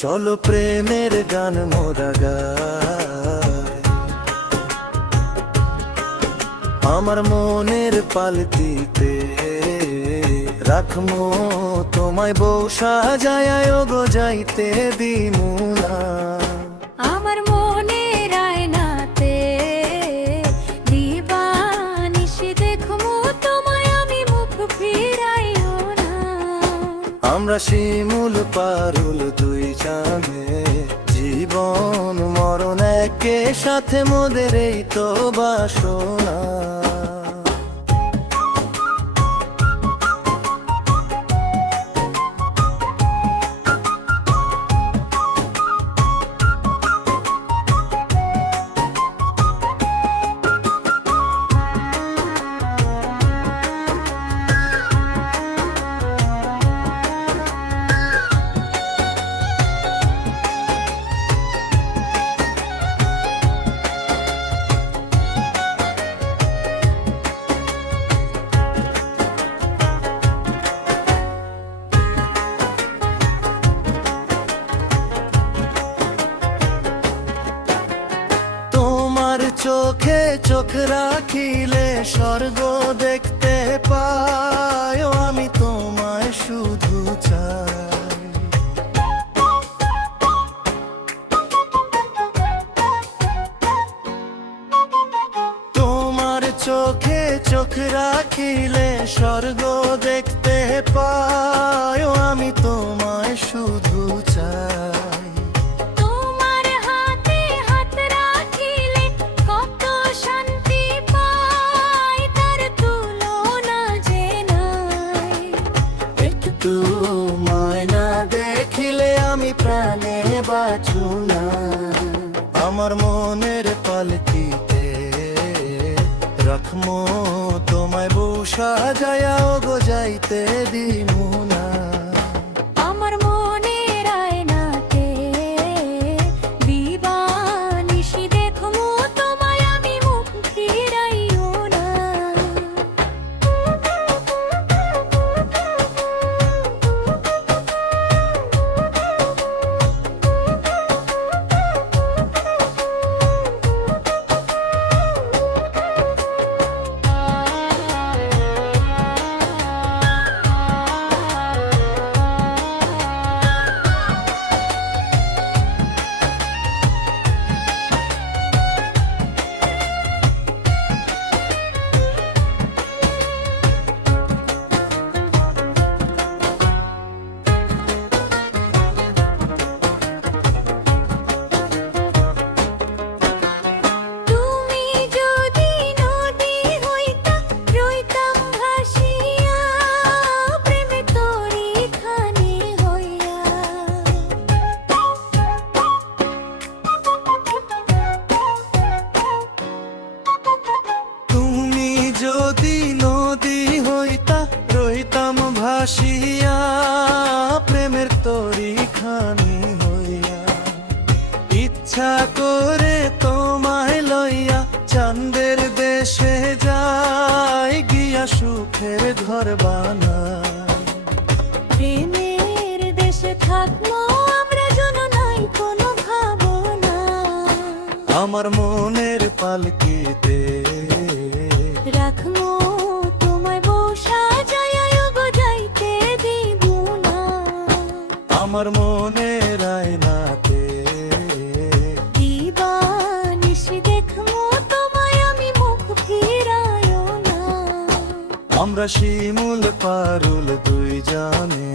চলো প্রেমের গান মোরা গাই, আমার মনের পালকিতে রাখমো তোমায় বউ সাজায় গো যাইতে দিমুনা। আমার মনের আয়নাতে দিবানিশি দেখমু তোমায় আমি মুখ ফিরাইও না। আমরা শিমুল পারুল দুই জানে, জীবন মরণ একে সাথে মোদের এই তো বাসনা। চোখে চোখ রাখিলে স্বর্গ দেখতে পাই, আমি তোমায় শুধু চাই। তোমার চোখে চোখ রাখিলে স্বর্গ দেখতে পাই, আমি তোমায় শুধু চাই। তোমায় না দেখিলে আমি প্রাণে বাঁচু না, আমার মনের পালকিতে রাখমো তোমায় বউ সাজায়া গো যাইতে দিমুনা। আমার মনের আয়নাতে দিবানিশি দেখমু তোমায় আমি মুখ ফিরাইও না। যদি নদী হইতা রইতাম ভাসিয়া, প্রেমের তরি খানি হইয়া। ইচ্ছা করে তোমায় লইয়া চাঁদের দেশে যাই, গিয়া সুখের ঘর বানাই। প্রেমের দেশে থাকবো আমরা যেন নাই কোনো ভাবনা, আমার মনের পালকিতে রাখমো তোমায় বউ সাজায়া গো যাইতে দিবুনা। আমার মনের আয়নাতে দিবানিশি দেখমু তোমায় আমি মুখ ফিরাইও না। আমরা শিমুল পারুল দুই জানে,